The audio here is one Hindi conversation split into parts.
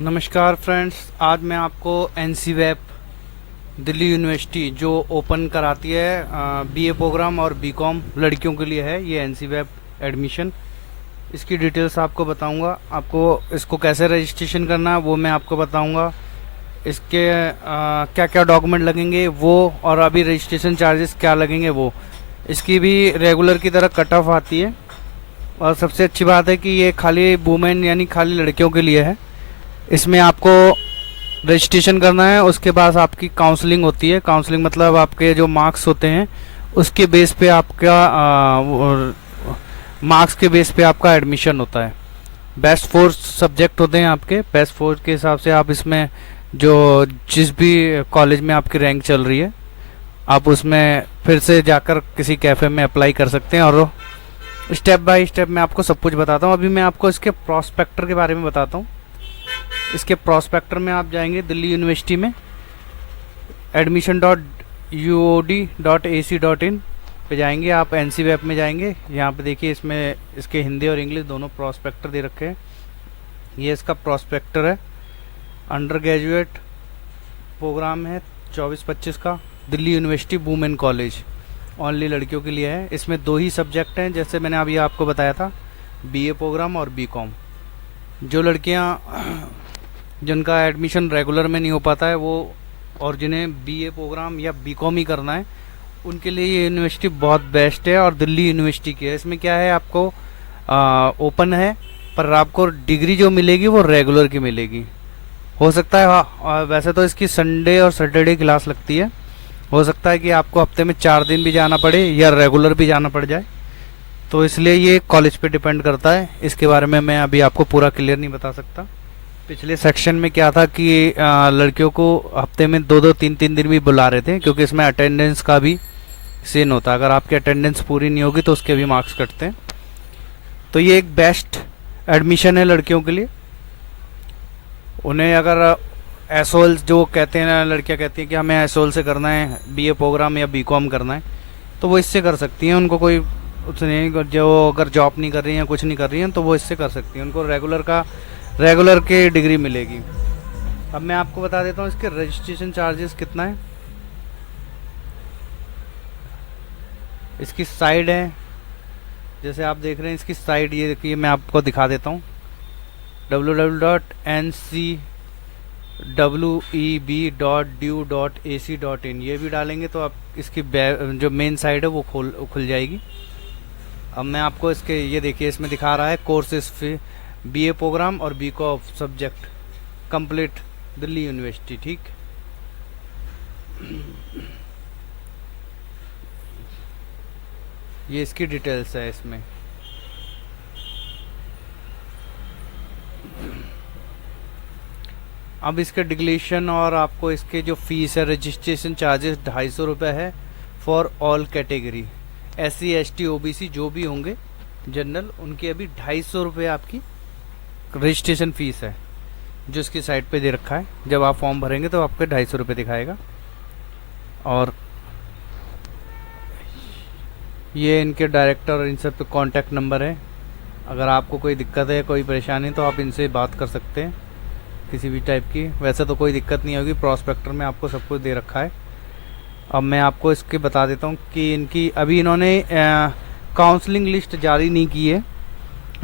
नमस्कार फ्रेंड्स, आज मैं आपको एनसी वेब दिल्ली यूनिवर्सिटी जो ओपन कराती है बीए प्रोग्राम और बीकॉम लड़कियों के लिए है, ये एनसी वेब एडमिशन, इसकी डिटेल्स आपको बताऊंगा। आपको इसको कैसे रजिस्ट्रेशन करना है वो मैं आपको बताऊंगा। इसके क्या क्या डॉक्यूमेंट लगेंगे वो, और अभी रजिस्ट्रेशन चार्जेस क्या लगेंगे वो। इसकी भी रेगुलर की तरह कट ऑफ आती है, और सबसे अच्छी बात है कि ये खाली वुमेन यानी खाली लड़कियों के लिए है। इसमें आपको रजिस्ट्रेशन करना है, उसके बाद आपकी काउंसलिंग होती है। काउंसलिंग मतलब आपके जो मार्क्स होते हैं उसके बेस पे आपका मार्क्स के बेस पे आपका एडमिशन होता है। बेस्ट 4 सब्जेक्ट होते हैं आपके। बेस्ट 4 के हिसाब से आप इसमें जो जिस भी कॉलेज में आपकी रैंक चल रही है आप उसमें फिर से जाकर किसी कैफ़े में अप्लाई कर सकते हैं। और स्टेप बाय स्टेप मैं आपको सब कुछ बताता हूँ। अभी मैं आपको इसके प्रॉस्पेक्टर के बारे में बताता हूँ। इसके प्रॉस्पेक्टर में आप जाएंगे दिल्ली यूनिवर्सिटी में admission.uod.ac.in पे जाएंगे। आप एनसी वेब में जाएंगे, यहाँ पे देखिए इसमें इसके हिंदी और इंग्लिश दोनों प्रॉस्पेक्टर दे रखे हैं। ये इसका प्रॉस्पेक्टर है। अंडर ग्रेजुएट प्रोग्राम है 24-25 का, Delhi university women college, only लड़कियों के लिए है। इसमें 2 ही सब्जेक्ट हैं, जैसे मैंने अभी आपको बताया था, बीए प्रोग्राम और बीकॉम। जो लड़कियाँ जिनका एडमिशन रेगुलर में नहीं हो पाता है वो, और जिन्हें बीए प्रोग्राम या बीकॉम ही करना है, उनके लिए ये यूनिवर्सिटी बहुत बेस्ट है और दिल्ली यूनिवर्सिटी की है। इसमें क्या है, आपको ओपन है पर आपको डिग्री जो मिलेगी वो रेगुलर की मिलेगी। हो सकता है वैसे तो इसकी संडे और सैटरडे क्लास लगती है, हो सकता है कि आपको हफ्ते में 4 दिन भी जाना पड़े या रेगुलर भी जाना पड़ जाए, तो इसलिए ये कॉलेज पे डिपेंड करता है। इसके बारे में मैं अभी आपको पूरा क्लियर नहीं बता सकता। पिछले सेक्शन में क्या था कि लड़कियों को हफ्ते में 2-2 3-3 दिन भी बुला रहे थे, क्योंकि इसमें अटेंडेंस का भी सीन होता है। अगर आपकी अटेंडेंस पूरी नहीं होगी तो उसके भी मार्क्स कटते हैं। तो ये एक बेस्ट एडमिशन है लड़कियों के लिए। उन्हें अगर एसोल जो कहते हैं ना, लड़कियां कहती हैं कि हमें एसोल से करना है बीए प्रोग्राम या बीकॉम करना है, तो वो इससे कर सकती हैं। उनको कोई उसने जो अगर जॉब नहीं कर रही हैं, कुछ नहीं कर रही हैं, तो वो इससे कर सकती हैं। उनको रेगुलर की डिग्री मिलेगी। अब मैं आपको बता देता हूँ इसके रजिस्ट्रेशन चार्जेस कितना है। इसकी साइड है, जैसे आप देख रहे हैं इसकी साइड, ये देखिए मैं आपको दिखा देता हूँ, www.ncweb.du.ac.in। ये भी डालेंगे तो आप इसकी जो मेन साइड है वो खुल जाएगी। अब मैं आपको इसके ये देखिए इसमें दिखा रहा है कोर्सेज फी, बीए प्रोग्राम और BCom subject complete Delhi University. ठीक, ये इसकी डिटेल्स है इसमें। अब इसके डिक्लेरेशन और आपको इसके जो फीस है, रजिस्ट्रेशन चार्जेस 250 रुपये है for all category. SC ST OBC जो भी होंगे जनरल, उनकी अभी 250 रुपये आपकी रजिस्ट्रेशन फीस है, जो इसकी साइट पे दे रखा है। जब आप फॉर्म भरेंगे तो आपके 250 रुपये दिखाएगा। और ये इनके डायरेक्टर और इन सब पे कॉन्टैक्ट नंबर है। अगर आपको कोई दिक्कत है, कोई परेशानी, तो आप इनसे बात कर सकते हैं किसी भी टाइप की। वैसे तो कोई दिक्कत नहीं होगी, प्रॉस्पेक्टर में आपको सब कुछ दे रखा है। अब मैं आपको इसके बता देता हूँ कि इनकी अभी इन्होंने काउंसलिंग लिस्ट जारी नहीं की है।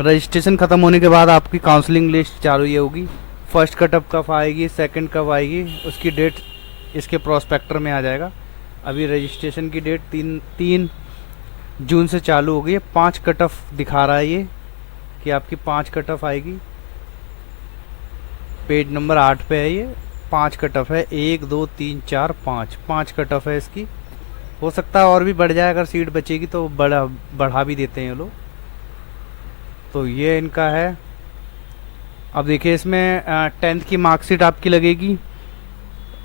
रजिस्ट्रेशन ख़त्म होने के बाद आपकी काउंसलिंग लिस्ट चालू ये होगी। फर्स्ट कटअप कब आएगी, सेकंड कब आएगी, उसकी डेट इसके प्रॉस्पेक्टर में आ जाएगा। अभी रजिस्ट्रेशन की डेट 3 जून से चालू हो गई है। 5 कटअप दिखा रहा है ये कि आपकी 5 कटअप आएगी। पेज नंबर 8 पे है ये। 5 कटअप है, 1 2 3 4 5 कटअप है इसकी। हो सकता है और भी बढ़ जाए, अगर सीट बचेगी तो बढ़ा भी देते हैं ये लोग। तो ये इनका है। अब देखिए इसमें 10th की मार्कशीट आपकी लगेगी।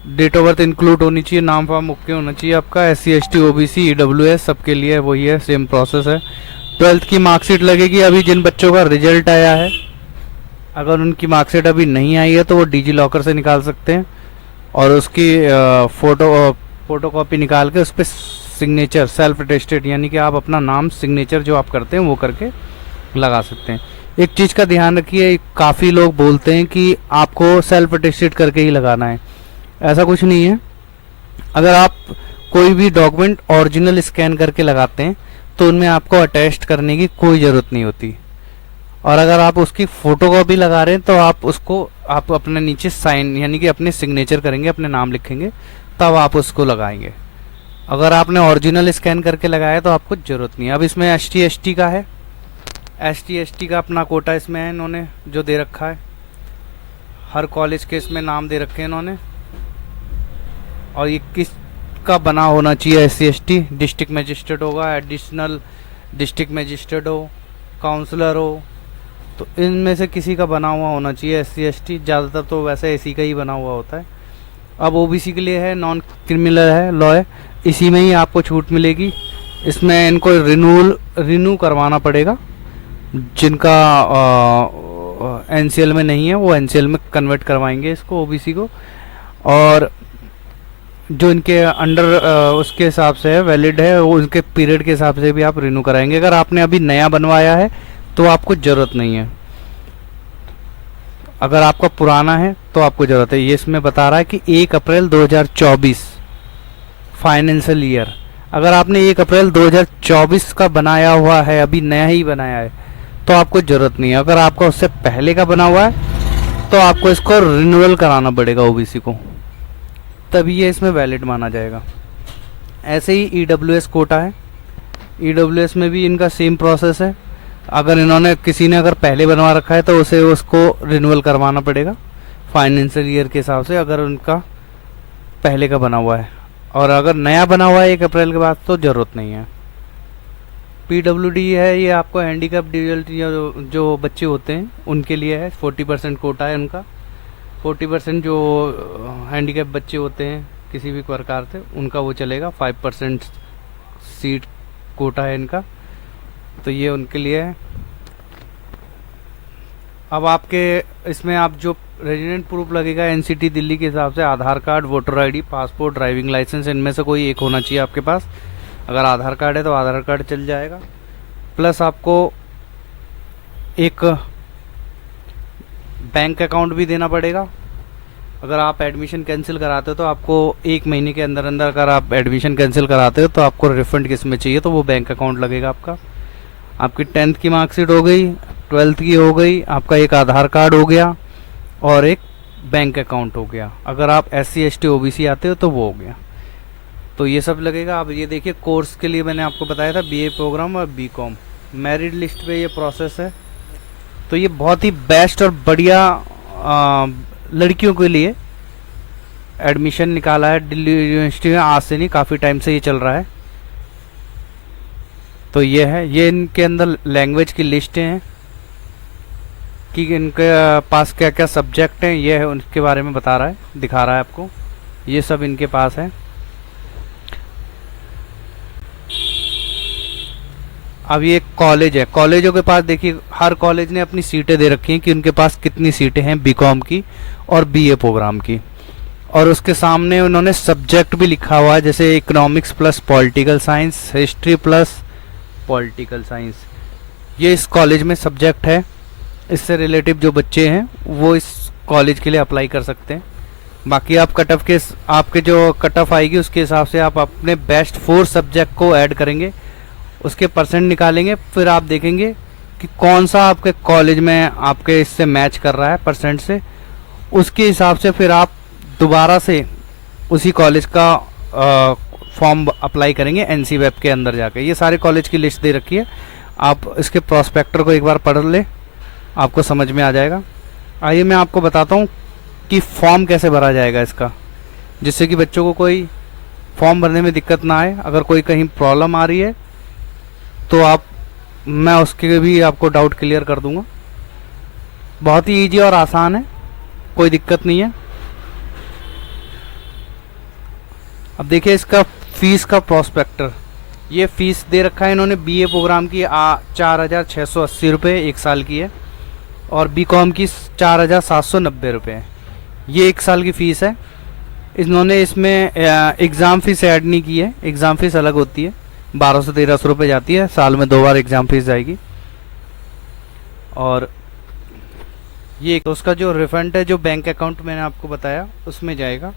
डेट ऑफ बर्थ इंक्लूड होनी चाहिए, नाम फार्म ओके होना चाहिए आपका। SC ST OBC EWS सबके लिए वही है, सेम प्रोसेस है। 12th की मार्कशीट लगेगी। अभी जिन बच्चों का रिजल्ट आया है, अगर उनकी मार्कशीट अभी नहीं आई है तो वो डिजी लॉकर से निकाल सकते हैं, और उसकी फोटो कॉपी निकाल के उस पर सिग्नेचर सेल्फ अटेस्टेड, यानी कि आप अपना नाम सिग्नेचर जो आप करते हैं वो करके लगा सकते हैं। एक चीज़ का ध्यान रखिए, काफ़ी लोग बोलते हैं कि आपको सेल्फ अटेस्टेड करके ही लगाना है। ऐसा कुछ नहीं है। अगर आप कोई भी डॉक्यूमेंट ओरिजिनल स्कैन करके लगाते हैं तो उनमें आपको अटेस्ट करने की कोई ज़रूरत नहीं होती। और अगर आप उसकी फ़ोटोकॉपी लगा रहे हैं तो आप अपने नीचे साइन यानी कि अपने सिग्नेचर करेंगे, अपने नाम लिखेंगे, तब आप उसको लगाएंगे। अगर आपने ओरिजिनल स्कैन करके लगाया तो आपको ज़रूरत नहीं है। अब इसमें ST का है, ST का अपना कोटा इसमें है, इन्होंने जो दे रखा है, हर कॉलेज के इसमें नाम दे रखे हैं इन्होंने। और ये किस का बना होना चाहिए SC/ST, डिस्ट्रिक्ट मजिस्ट्रेट होगा, एडिशनल डिस्ट्रिक्ट मजिस्ट्रेट हो, काउंसलर हो, तो इनमें से किसी का बना हुआ होना चाहिए SC/ST। ज़्यादातर तो वैसे इसी का ही बना हुआ होता है। अब OBC के लिए है, नॉन क्रिमिनल है, लॉ है, इसी में ही आपको छूट मिलेगी। इसमें इनको रिन्यू करवाना पड़ेगा। जिनका NCL में नहीं है वो NCL में कन्वर्ट करवाएंगे इसको, OBC को। और जो इनके अंडर उसके हिसाब से है, वैलिड है, वो उनके पीरियड के हिसाब से भी आप रिन्यू कराएंगे। अगर आपने अभी नया बनवाया है तो आपको ज़रूरत नहीं है। अगर आपका पुराना है तो आपको ज़रूरत है। ये इसमें बता रहा है कि 1 अप्रैल 2024 फाइनेंशियल ईयर। अगर आपने 1 अप्रैल 2024 का बनाया हुआ है, अभी नया ही बनाया है, तो आपको ज़रूरत नहीं है। अगर आपका उससे पहले का बना हुआ है तो आपको इसको रिन्यूअल कराना पड़ेगा OBC को, तभी ये इसमें वैलिड माना जाएगा। ऐसे ही EWS कोटा है, EWS में भी इनका सेम प्रोसेस है। अगर किसी ने अगर पहले बनवा रखा है तो उसे उसको रिन्यूअल करवाना पड़ेगा फाइनेंशियल ईयर के हिसाब से, अगर उनका पहले का बना हुआ है। और अगर नया बना हुआ है 1 अप्रैल के बाद तो ज़रूरत नहीं है। PWD है, ये आपको हैंडीकैप डिसेबिलिटी जो बच्चे होते हैं उनके लिए है। 40% कोटा है उनका। 40% जो हैंडीकैप बच्चे होते हैं किसी भी प्रकार से, उनका वो चलेगा। 5% सीट कोटा है इनका, तो ये उनके लिए है। अब आपके इसमें आप जो रेजिडेंट प्रूफ लगेगा NCT दिल्ली के हिसाब से Aadhaar card, voter ID, passport, driving licence, इनमें से कोई एक होना चाहिए आपके पास। अगर आधार कार्ड है तो आधार कार्ड चल जाएगा। प्लस आपको एक बैंक अकाउंट भी देना पड़ेगा। अगर आप एडमिशन कैंसिल कराते हो तो आपको 1 महीने के अंदर अंदर अगर आप एडमिशन कैंसिल कराते हो तो आपको रिफंड किस में चाहिए, तो वो बैंक अकाउंट लगेगा आपका। आपकी 10th की मार्कशीट हो गई, 12th की हो गई, आपका एक आधार कार्ड हो गया और एक बैंक अकाउंट हो गया। अगर आप SC/ST OBC आते हो तो वो हो गया। तो ये सब लगेगा। अब ये देखिए, कोर्स के लिए मैंने आपको बताया था BA प्रोग्राम और BCom। मेरिट लिस्ट पे ये प्रोसेस है। तो ये बहुत ही बेस्ट और बढ़िया लड़कियों के लिए एडमिशन निकाला है दिल्ली यूनिवर्सिटी में। आज से नहीं, काफ़ी टाइम से ये चल रहा है। तो ये है, ये इनके अंदर लैंग्वेज की लिस्टें हैं कि इनके पास क्या क्या सब्जेक्ट हैं, ये है उनके बारे में बता रहा है, दिखा रहा है आपको। ये सब इनके पास है। अब ये कॉलेज है, कॉलेजों के पास देखिए हर कॉलेज ने अपनी सीटें दे रखी हैं कि उनके पास कितनी सीटें हैं BCom की और BA प्रोग्राम की। और उसके सामने उन्होंने सब्जेक्ट भी लिखा हुआ है, जैसे economics plus political science, history plus political science. ये इस कॉलेज में सब्जेक्ट है। इससे रिलेटिव जो बच्चे हैं वो इस कॉलेज के लिए अप्लाई कर सकते हैं। बाकी आप कट ऑफ के आपके जो कट ऑफ आएगी उसके हिसाब से आप अपने बेस्ट 4 सब्जेक्ट को ऐड करेंगे, उसके परसेंट निकालेंगे, फिर आप देखेंगे कि कौन सा आपके कॉलेज में आपके इससे मैच कर रहा है परसेंट से। उसके हिसाब से फिर आप दोबारा से उसी कॉलेज का फॉर्म अप्लाई करेंगे NC वेब के अंदर जाके। ये सारे कॉलेज की लिस्ट दे रखी है, आप इसके प्रॉस्पेक्टर को एक बार पढ़ ले, आपको समझ में आ जाएगा। आइए मैं आपको बताता हूँ कि फॉर्म कैसे भरा जाएगा इसका, जिससे कि बच्चों को कोई फॉर्म भरने में दिक्कत ना आए। अगर कोई कहीं प्रॉब्लम आ रही है तो मैं उसके भी आपको डाउट क्लियर कर दूंगा। बहुत ही ईजी और आसान है, कोई दिक्कत नहीं है। अब देखिए इसका फीस का प्रॉस्पेक्टर, ये फीस दे रखा है इन्होंने। BA प्रोग्राम की 4,680 रुपये 1 साल की है और BCom की 4,790 रुपये है। ये 1 साल की फ़ीस है। इन्होंने इसमें एग्ज़ाम फीस ऐड नहीं की है, एग्ज़ाम फीस अलग होती है, 1200 से 1300 रुपये जाती है, साल में 2 बार एग्ज़ाम फीस जाएगी। और ये तो उसका जो रिफंड है जो बैंक अकाउंट मैंने आपको बताया उसमें जाएगा।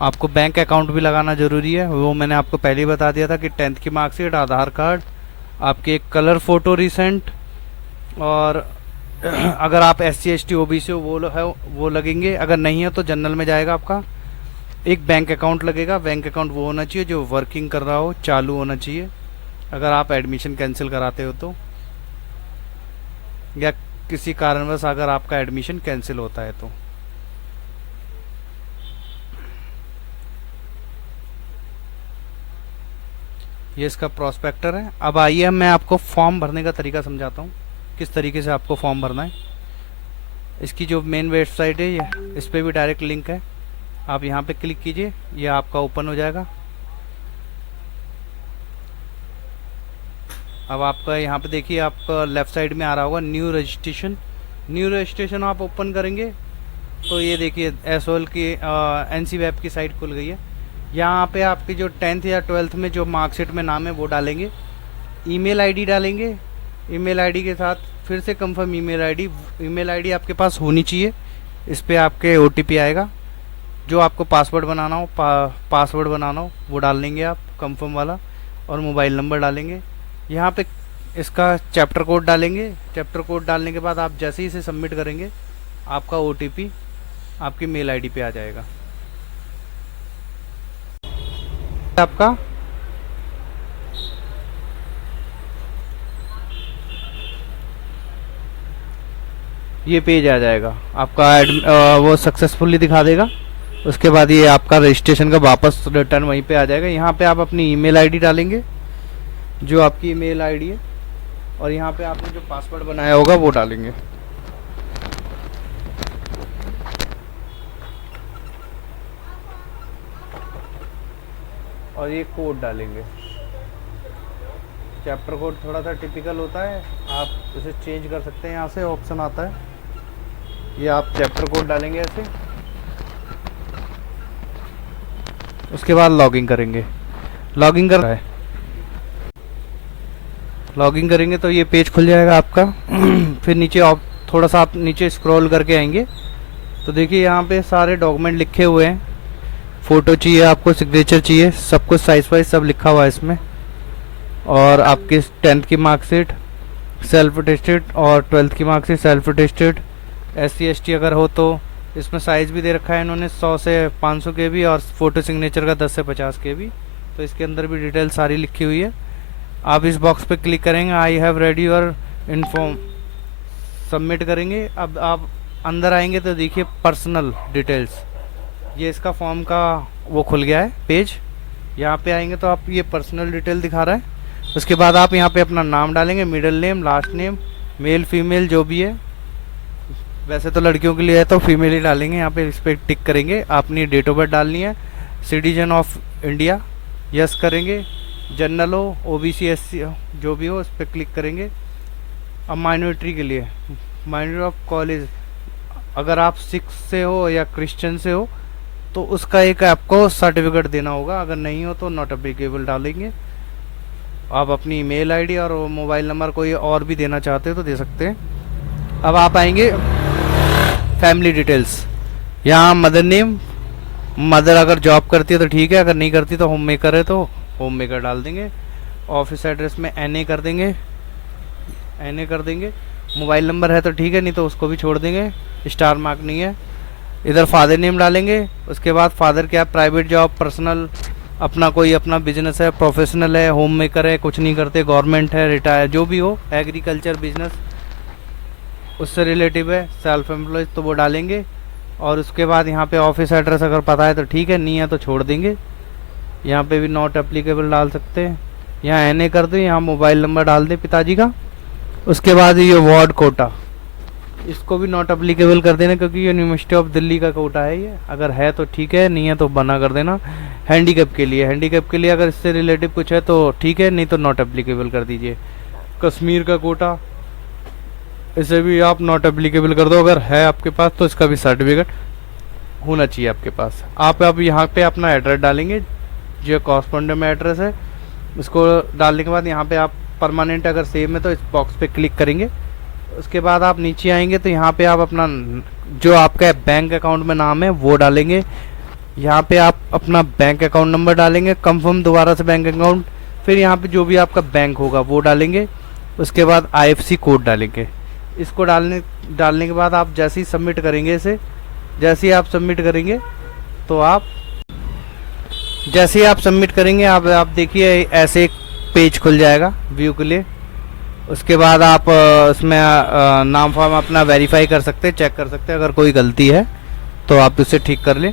आपको बैंक अकाउंट भी लगाना ज़रूरी है, वो मैंने आपको पहले ही बता दिया था कि 10th की मार्कशीट, आधार कार्ड, आपकी एक कलर फ़ोटो रिसेंट, और अगर आप SC ST OBC हो वो लगेंगे। अगर नहीं है तो जनरल में जाएगा आपका। एक बैंक अकाउंट लगेगा। बैंक अकाउंट वो होना चाहिए जो वर्किंग कर रहा हो, चालू होना चाहिए, अगर आप एडमिशन कैंसिल कराते हो तो, या किसी कारणवश अगर आपका एडमिशन कैंसिल होता है तो। ये इसका प्रॉस्पेक्टर है। अब आइए मैं आपको फॉर्म भरने का तरीका समझाता हूँ, किस तरीके से आपको फॉर्म भरना है। इसकी जो मेन वेबसाइट है ये, इस पर भी डायरेक्ट लिंक है, आप यहाँ पे क्लिक कीजिए, ये आपका ओपन हो जाएगा। अब आपका यहाँ पे देखिए, आपका लेफ़्ट साइड में आ रहा होगा न्यू रजिस्ट्रेशन। न्यू रजिस्ट्रेशन आप ओपन करेंगे तो ये देखिए SOL की NC वेब की साइट खुल गई है। यहाँ पे आपकी जो 10th या 12th में जो मार्कशीट में नाम है वो डालेंगे, ईमेल आईडी डालेंगे, ईमेल आईडी के साथ फिर से कंफर्म ईमेल आईडी आपके पास होनी चाहिए। इस पर आपके OTP आएगा। जो आपको पासवर्ड बनाना हो पासवर्ड बनाना हो वो डाल लेंगे आप, कंफर्म वाला, और मोबाइल नंबर डालेंगे। यहाँ पे इसका चैप्टर कोड डालेंगे। चैप्टर कोड डालने के बाद आप जैसे ही इसे सबमिट करेंगे आपका OTP आपकी मेल आईडी पे आ जाएगा। आपका ये पेज आ जाएगा आपका वो सक्सेसफुली दिखा देगा। उसके बाद ये आपका रजिस्ट्रेशन का वापस रिटर्न वहीं पे आ जाएगा। यहाँ पे आप अपनी ईमेल आईडी डालेंगे, जो आपकी ईमेल आईडी है, और यहाँ पे आपने जो पासवर्ड बनाया होगा वो डालेंगे। और ये कोड डालेंगे। चैप्टर कोड थोड़ा सा टिपिकल होता है, आप इसे चेंज कर सकते हैं। यहाँ से ऑप्शन आता है, ये आप चैप्टर कोड डालेंगे ऐसे। उसके बाद लॉगिन करेंगे। लॉगिन कर रहा है, लॉगिन करेंगे तो ये पेज खुल जाएगा आपका। फिर नीचे आप थोड़ा सा आप नीचे स्क्रॉल करके आएंगे तो देखिए यहाँ पे सारे डॉक्यूमेंट लिखे हुए हैं। फ़ोटो चाहिए आपको, सिग्नेचर चाहिए, सब कुछ साइज वाइज सब लिखा हुआ है इसमें। और आपकी 10th की मार्कशीट सेल्फ अटेस्टेड और 12th की marksheet self attested. SC ST अगर हो तो इसमें साइज़ भी दे रखा है इन्होंने 100 से 500 KB, और फ़ोटो सिग्नेचर का 10 से 50 KB। तो इसके अंदर भी डिटेल सारी लिखी हुई है। आप इस बॉक्स पे क्लिक करेंगे, I have ready your inform, submit करेंगे। अब आप अंदर आएंगे तो देखिए पर्सनल डिटेल्स, ये इसका फॉर्म का वो खुल गया है पेज। यहाँ पे आएंगे तो आप ये पर्सनल डिटेल दिखा रहा है। उसके बाद आप यहाँ पे अपना नाम डालेंगे, middle name, last name, male female जो भी है। वैसे तो लड़कियों के लिए है तो फीमेल ही डालेंगे। यहाँ पे इस पर टिक करेंगे। अपनी डेट ऑफ बर्थ डालनी है, सिटीजन ऑफ इंडिया, यस करेंगे। जनरल हो, OBC SC जो भी हो उस पर क्लिक करेंगे। अब माइनॉरिटी के लिए माइनॉरिटी ऑफ कॉलेज, अगर आप सिख से हो या क्रिश्चियन से हो तो उसका एक आपको सर्टिफिकेट देना होगा। अगर नहीं हो तो नॉट एप्लीकेबल डालेंगे। आप अपनी ईमेल आईडी और मोबाइल नंबर कोई और भी देना चाहते हो तो दे सकते हैं। अब आप आएंगे फैमिली डिटेल्स, यहाँ मदर नेम, मदर अगर जॉब करती है तो ठीक है, अगर नहीं करती तो होम मेकर है तो होम मेकर डाल देंगे। ऑफिस एड्रेस में NA कर देंगे, NA कर देंगे। मोबाइल नंबर है तो ठीक है, नहीं तो उसको भी छोड़ देंगे, स्टार मार्क नहीं है। इधर फादर नेम डालेंगे। उसके बाद फादर क्या, प्राइवेट जॉब, पर्सनल, अपना कोई अपना बिजनेस है, प्रोफेशनल है, होम मेकर है, कुछ नहीं करते, गवर्नमेंट है, रिटायर जो भी हो, एग्रीकल्चर बिजनेस उससे रिलेटिव है, सेल्फ एम्प्लॉयज तो वो डालेंगे। और उसके बाद यहाँ पे ऑफिस एड्रेस अगर पता है तो ठीक है, नहीं है तो छोड़ देंगे। यहाँ पे भी नॉट एप्लीकेबल डाल सकते हैं। यहाँ NA कर दें, यहाँ मोबाइल नंबर डाल दें पिताजी का। उसके बाद ये वार्ड कोटा, इसको भी नॉट एप्लीकेबल कर देना, क्योंकि यूनिवर्सिटी ऑफ दिल्ली का कोटा है ये। अगर है तो ठीक है, नहीं है तो बना कर देना। हैंडीकैप के लिए अगर इससे रिलेटिव कुछ है तो ठीक है, नहीं तो नॉट एप्लीकेबल कर दीजिए। कश्मीर का कोटा, इसे भी आप नॉट एप्लीकेबल कर दो। अगर है आपके पास तो इसका भी सर्टिफिकेट होना चाहिए आपके पास। आप यहाँ पे अपना एड्रेस डालेंगे, जो कॉरस्पॉन्डेंट में एड्रेस है उसको डालने के बाद यहाँ पे आप परमानेंट अगर सेम है तो इस बॉक्स पे क्लिक करेंगे। उसके बाद आप नीचे आएंगे तो यहाँ पे आप अपना जो आपका बैंक अकाउंट में नाम है वो डालेंगे। यहाँ पे आप अपना बैंक अकाउंट नंबर डालेंगे, कंफर्म दोबारा से बैंक अकाउंट, फिर यहाँ पे जो भी आपका बैंक होगा वो डालेंगे। उसके बाद IFSC कोड डालेंगे। इसको डालने के बाद आप जैसे ही सबमिट करेंगे इसे, जैसे ही आप सबमिट करेंगे तो जैसे ही आप सबमिट करेंगे आप देखिए ऐसे एक पेज खुल जाएगा व्यू के लिए। उसके बाद आप उसमें नाम फॉर्म अपना वेरीफाई कर सकते हैं, चेक कर सकते हैं, अगर कोई गलती है तो आप उसे ठीक कर लें।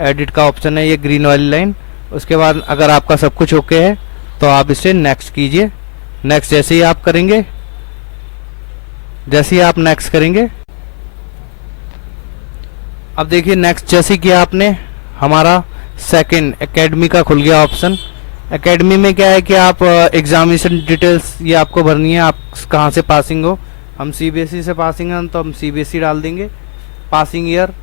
एडिट का ऑप्शन है ये ग्रीन वाली लाइन। उसके बाद अगर आपका सब कुछ ओके है तो आप इसे नेक्स्ट कीजिए। नेक्स्ट जैसे ही आप करेंगे, जैसे ही आप नेक्स्ट करेंगे, अब देखिए नेक्स्ट जैसे किया आपने, हमारा सेकंड एकेडमी का खुल गया ऑप्शन। एकेडमी में क्या है कि आप एग्जामिनेशन डिटेल्स ये आपको भरनी है, आप कहाँ से पासिंग हो। हम CBSE से पासिंग हैं तो हम CBSE डाल देंगे। पासिंग ईयर,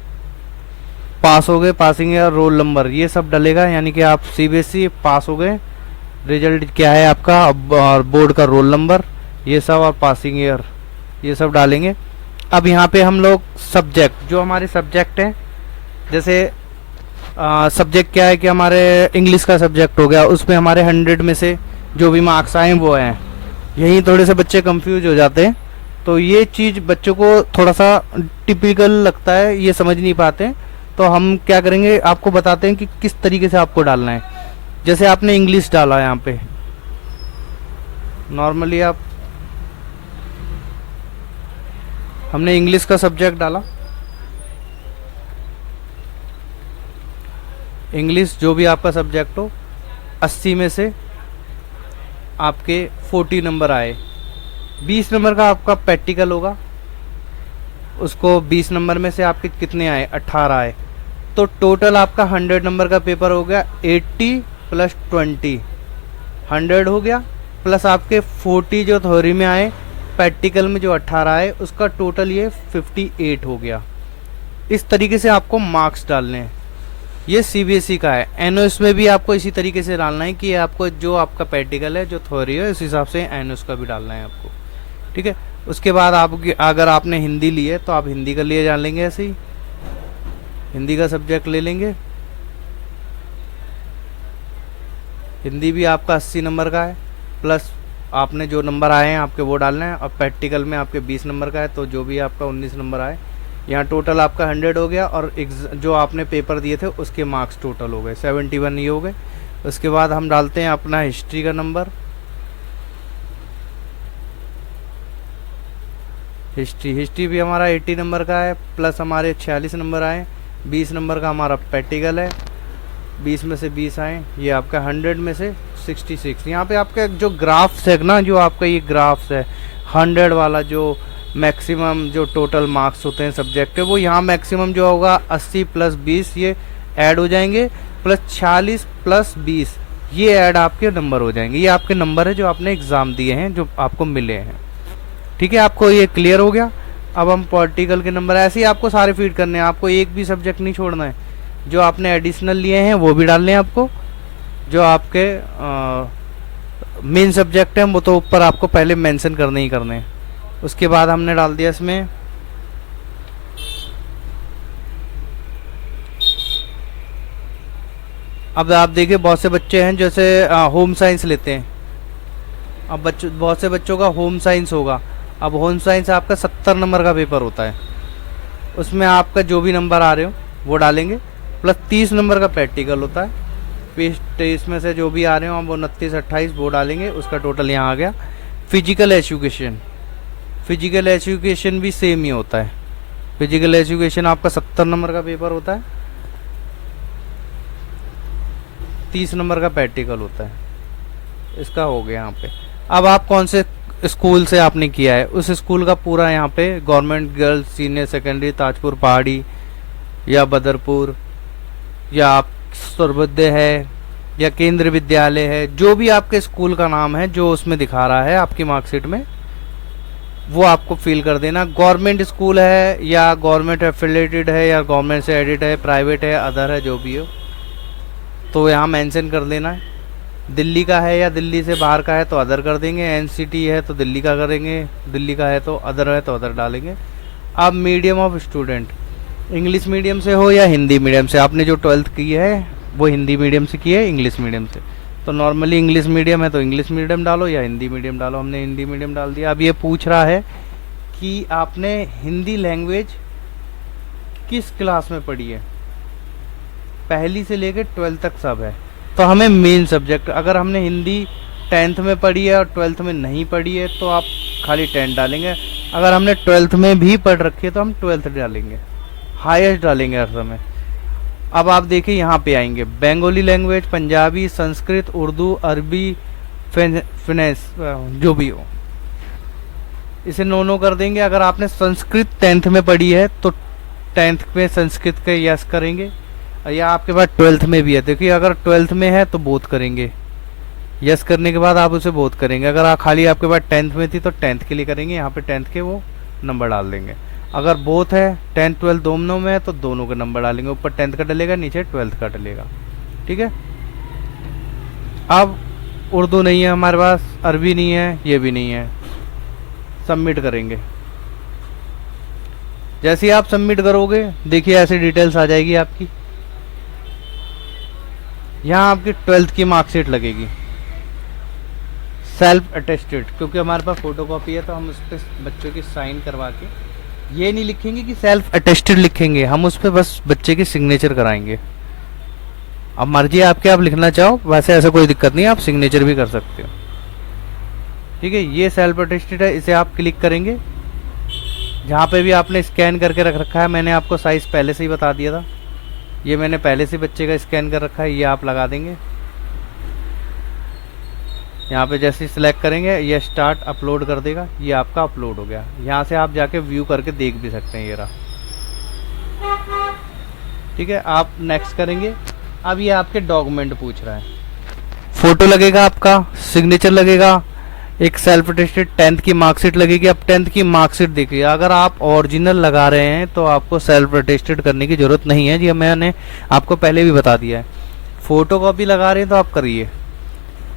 पास हो गए, पासिंग ईयर, रोल नंबर, ये सब डलेगा, यानी कि आप CBSE पास हो गए। रिजल्ट क्या है आपका और बोर्ड का रोल नंबर, ये सब, और पासिंग ईयर, ये सब डालेंगे। अब यहाँ पे हम लोग सब्जेक्ट, जो हमारे सब्जेक्ट हैं, जैसे सब्जेक्ट क्या है कि हमारे इंग्लिश का सब्जेक्ट हो गया, उसमें हमारे 100 में से जो भी मार्क्स आए वो हैं। यहीं थोड़े से बच्चे कंफ्यूज हो जाते हैं, तो ये चीज़ बच्चों को थोड़ा सा टिपिकल लगता है, ये समझ नहीं पाते। तो हम क्या करेंगे, आपको बताते हैं कि किस तरीके से आपको डालना है। जैसे आपने इंग्लिश डाला यहाँ पे, नॉर्मली हमने इंग्लिश का सब्जेक्ट डाला। इंग्लिश जो भी आपका सब्जेक्ट हो, 80 में से आपके 40 नंबर आए, 20 नंबर का आपका प्रैक्टिकल होगा, उसको 20 नंबर में से आपके कितने आए, 18 आए, तो टोटल आपका 100 नंबर का पेपर हो गया 80 + 20, 100 हो गया, प्लस आपके 40 जो थ्योरी में आए, प्रैक्टिकल में जो 18 आए, उसका टोटल ये 58 हो गया। इस तरीके से आपको मार्क्स डालने हैं। ये CBSE का है। NOS में भी आपको इसी तरीके से डालना है कि आपको जो आपका प्रैक्टिकल है, जो थ्योरी है, इस हिसाब से NOS का भी डालना है आपको, ठीक है। उसके बाद आप अगर आपने हिंदी ली है तो आप हिंदी का लिए जान लेंगे, ऐसे ही हिंदी का सब्जेक्ट ले लेंगे। हिंदी भी आपका 80 नंबर का है, प्लस आपने जो नंबर आए हैं आपके वो डालना है। और प्रैक्टिकल में आपके 20 नंबर का है, तो जो भी आपका 19 नंबर आए, यहाँ टोटल आपका 100 हो गया। और जो आपने पेपर दिए थे उसके मार्क्स टोटल हो गए 71 ये हो गए। उसके बाद हम डालते हैं अपना हिस्ट्री का नंबर। हिस्ट्री भी हमारा 80 नंबर का है, प्लस हमारे 46 नंबर आए, 20 नंबर का हमारा प्रैक्टिकल है, 20 में से 20 आए, ये आपका 100 में से 66। यहाँ पे आपका जो ग्राफ्स है ना, जो आपका ये ग्राफ्स है 100 वाला, जो मैक्सिमम जो टोटल मार्क्स होते हैं सब्जेक्ट के, वो यहाँ मैक्सिमम जो होगा 80 + 20 ये ऐड हो जाएंगे, प्लस 46 + 20 ये ऐड आपके नंबर हो जाएंगे। ये आपके नंबर है जो आपने एग्ज़ाम दिए हैं, जो आपको मिले हैं, ठीक है। आपको ये क्लियर हो गया। अब हम पॉलिटिकल के नंबर ऐसे ही आपको सारे फीड करने हैं, आपको एक भी सब्जेक्ट नहीं छोड़ना है। जो आपने एडिशनल लिए हैं वो भी डालने हैं आपको। जो आपके मेन सब्जेक्ट हैं वो तो ऊपर आपको पहले मेंशन करने ही करने हैं। उसके बाद हमने डाल दिया इसमें अब आप देखिए बहुत से बच्चे हैं जैसे होम साइंस लेते हैं। अब बहुत से बच्चों का होम साइंस होगा। अब होम साइंस आपका 70 नंबर का पेपर होता है, उसमें आपका जो भी नंबर आ रहे हो वो डालेंगे, प्लस 30 नंबर का प्रैक्टिकल होता है। फिर 23 में से जो भी आ रहे हो हम 29, 28 वो डालेंगे, उसका टोटल यहाँ आ गया। फिजिकल एजुकेशन भी सेम ही होता है। फिजिकल एजुकेशन आपका 70 नंबर का पेपर होता है, 30 नंबर का प्रैक्टिकल होता है। इसका हो गया यहाँ पे। अब आप कौन से स्कूल से आपने किया है, उस स्कूल का पूरा यहाँ पे government girls senior secondary Tajpur पहाड़ी या बदरपुर या आप सर्वोदय है या केंद्र विद्यालय है, जो भी आपके स्कूल का नाम है जो उसमें दिखा रहा है आपकी मार्कशीट में, वो आपको फिल कर देना। गवर्नमेंट स्कूल है या गवर्नमेंट एफिलेटेड है या गवर्नमेंट से एडिट है, प्राइवेट है, अदर है, जो भी हो, तो यहाँ मेंशन कर देना है। दिल्ली का है या दिल्ली से बाहर का है तो अदर कर देंगे, एनसीटी है तो दिल्ली का करेंगे, दिल्ली का है तो अदर डालेंगे। अब medium of student, English medium से हो या हिंदी मीडियम से, आपने जो 12th की है वो हिंदी मीडियम से की है इंग्लिश मीडियम से, तो नॉर्मली इंग्लिश मीडियम है तो इंग्लिश मीडियम डालो या हिंदी मीडियम डालो, हमने हिंदी मीडियम डाल दिया। अब ये पूछ रहा है कि आपने हिंदी लैंग्वेज किस क्लास में पढ़ी है, पहली से लेकर 12th तक सब है, तो हमें मेन सब्जेक्ट, अगर हमने हिंदी 10th में पढ़ी है और 12th में नहीं पढ़ी है तो आप खाली 10 डालेंगे, अगर हमने 12th में भी पढ़ रखी है तो हम 12th डालेंगे, हाईएस्ट डालेंगे हर समय। अब आप देखिए यहाँ पे आएंगे बंगाली लैंग्वेज, पंजाबी, संस्कृत, उर्दू, अरबी, फिनेस, जो भी हो, इसे नो कर देंगे। अगर आपने संस्कृत 10th में पढ़ी है तो 10th में संस्कृत के यस करेंगे, या आपके पास 12th में भी है, देखिए अगर 12th में है तो बोथ करेंगे, यस करने के बाद आप उसे बोथ करेंगे। अगर खाली आपके पास 10th में थी तो 10th के लिए करेंगे, यहाँ पे 10th के वो नंबर डाल देंगे। अगर बोथ है 10th 12th दोनों में है तो दोनों के नंबर डालेंगे, ऊपर 10th का डलेगा, नीचे 12th का डलेगा, ठीक है। अब उर्दू नहीं है हमारे पास, अरबी नहीं है, ये भी नहीं है, सबमिट करेंगे। जैसे ही आप सबमिट करोगे देखिए ऐसे डिटेल्स आ जाएगी आपकी, यहाँ आपकी 12th की मार्कशीट लगेगी, सेल्फ अटेस्टेड, क्योंकि हमारे पास फोटोकॉपी है तो हम उस पर बच्चों की साइन करवा के, ये नहीं लिखेंगे कि सेल्फ अटेस्टेड लिखेंगे, हम उस पर बस बच्चे की सिग्नेचर कराएंगे। अब मर्जी है आपके, आप लिखना चाहो, वैसे ऐसा कोई दिक्कत नहीं है, आप सिग्नेचर भी कर सकते हो, ठीक है। ये सेल्फ अटेस्टेड है, इसे आप क्लिक करेंगे। जहाँ पे भी आपने स्कैन करके रख रखा है, मैंने आपको साइज़ पहले से ही बता दिया था, ये मैंने पहले से बच्चे का स्कैन कर रखा है, ये आप लगा देंगे। यहाँ पे जैसे ही सिलेक्ट करेंगे ये स्टार्ट अपलोड कर देगा, ये आपका अपलोड हो गया। यहाँ से आप जाके व्यू करके देख भी सकते हैं, ये रहा, ठीक है। आप नेक्स्ट करेंगे। अब ये आपके डॉक्यूमेंट पूछ रहा है, फोटो लगेगा आपका, सिग्नेचर लगेगा, एक सेल्फ अटेस्टेड 10th की मार्कशीट लगेगी। अब 10th की मार्कशीट देखिए, अगर आप ओरिजिनल लगा रहे हैं तो आपको सेल्फ अटेस्टेड करने की ज़रूरत नहीं है, जी मैंने आपको पहले भी बता दिया है। फ़ोटो कॉपी लगा रहे हैं तो आप करिए,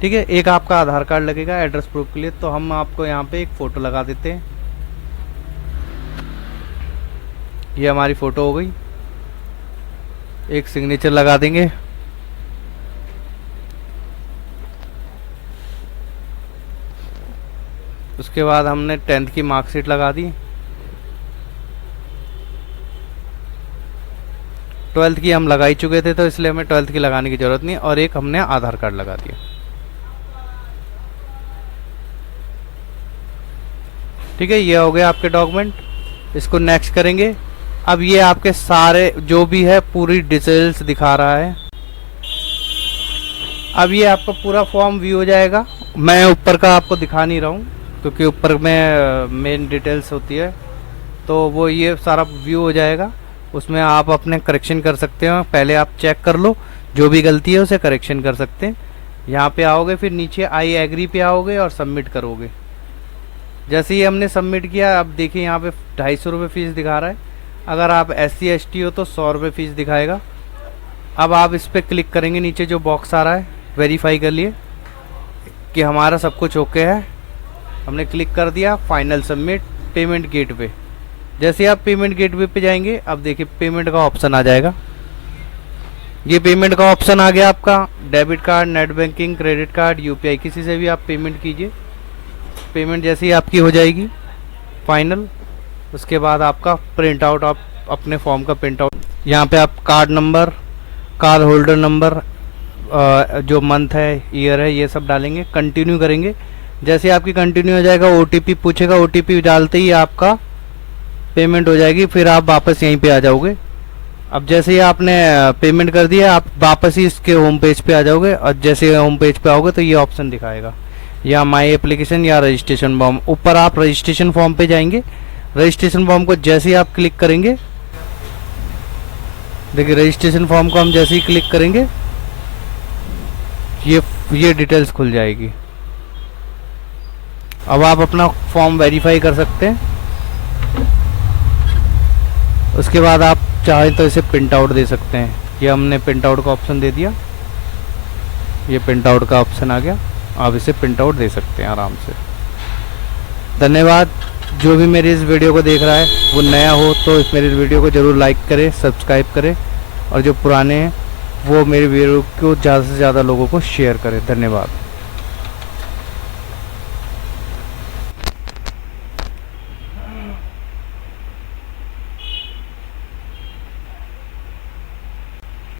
ठीक है। एक आपका आधार कार्ड लगेगा एड्रेस प्रूफ के लिए, तो हम आपको यहाँ पे एक फ़ोटो लगा देते हैं, ये हमारी फ़ोटो हो गई। एक सिग्नेचर लगा देंगे, उसके बाद हमने 10th की मार्कशीट लगा दी, 12th की हम लगा ही चुके थे तो इसलिए हमें 12th की लगाने की ज़रूरत नहीं, और एक हमने आधार कार्ड लगा दिया, ठीक है। ये हो गया आपके डॉक्यूमेंट। इसको नेक्स्ट करेंगे। अब ये आपके सारे जो भी है पूरी डिटेल्स दिखा रहा है। अब ये आपका पूरा फॉर्म व्यू हो जाएगा। मैं ऊपर का आपको दिखा नहीं रहा हूँ क्योंकि ऊपर में मेन डिटेल्स होती है, तो वो ये सारा व्यू हो जाएगा। उसमें आप अपने करेक्शन कर सकते हो, पहले आप चेक कर लो, जो भी गलती है उसे करेक्शन कर सकते हैं। यहाँ पे आओगे, फिर नीचे आई एग्री पे आओगे और सबमिट करोगे। जैसे ही हमने सबमिट किया, अब देखिए यहाँ पे 250 रुपये फ़ीस दिखा रहा है। अगर आप SC ST हो तो 100 रुपये फ़ीस दिखाएगा। अब आप इस पर क्लिक करेंगे, नीचे जो बॉक्स आ रहा है वेरीफाई कर लिए कि हमारा सब कुछ ओके है। हमने क्लिक कर दिया, फाइनल सबमिट, पेमेंट गेटवे। जैसे आप पेमेंट गेटवे पे जाएंगे, अब देखिए पेमेंट का ऑप्शन आ जाएगा। ये पेमेंट का ऑप्शन आ गया आपका, debit card, net banking, credit card, UPI, किसी से भी आप पेमेंट कीजिए। पेमेंट जैसे ही आपकी हो जाएगी फाइनल, उसके बाद आपका प्रिंट आउट, आप अपने फॉर्म का प्रिंट आउट, यहाँ पे आप card number, card holder number, जो मंथ है, ईयर है, ये सब डालेंगे। कंटिन्यू करेंगे। जैसे आपकी कंटिन्यू हो जाएगा, OTP पूछेगा, OTP डालते ही आपका पेमेंट हो जाएगी। फिर आप वापस यहीं पे आ जाओगे। अब जैसे ही आपने पेमेंट कर दिया, आप वापस ही इसके होम पेज पे आ जाओगे, और जैसे होम पेज पे आओगे तो ये ऑप्शन दिखाएगा, या माई एप्लीकेशन या रजिस्ट्रेशन फॉर्म। ऊपर आप रजिस्ट्रेशन फॉर्म पे जाएंगे। रजिस्ट्रेशन फॉर्म को जैसे ही आप क्लिक करेंगे, देखिए रजिस्ट्रेशन फॉर्म को हम जैसे ही क्लिक करेंगे ये डिटेल्स खुल जाएगी। अब आप अपना फॉर्म वेरीफाई कर सकते हैं। उसके बाद आप चाहें तो इसे प्रिंट आउट दे सकते हैं। ये हमने प्रिंट आउट का ऑप्शन दे दिया, ये प्रिंट आउट का ऑप्शन आ गया, आप इसे प्रिंट आउट दे सकते हैं आराम से। धन्यवाद। जो भी मेरी इस वीडियो को देख रहा है वो नया हो तो इस मेरी वीडियो को ज़रूर लाइक करे, सब्सक्राइब करे, और जो पुराने हैं वो मेरी वीडियो को ज़्यादा से ज़्यादा लोगों को शेयर करें। धन्यवाद।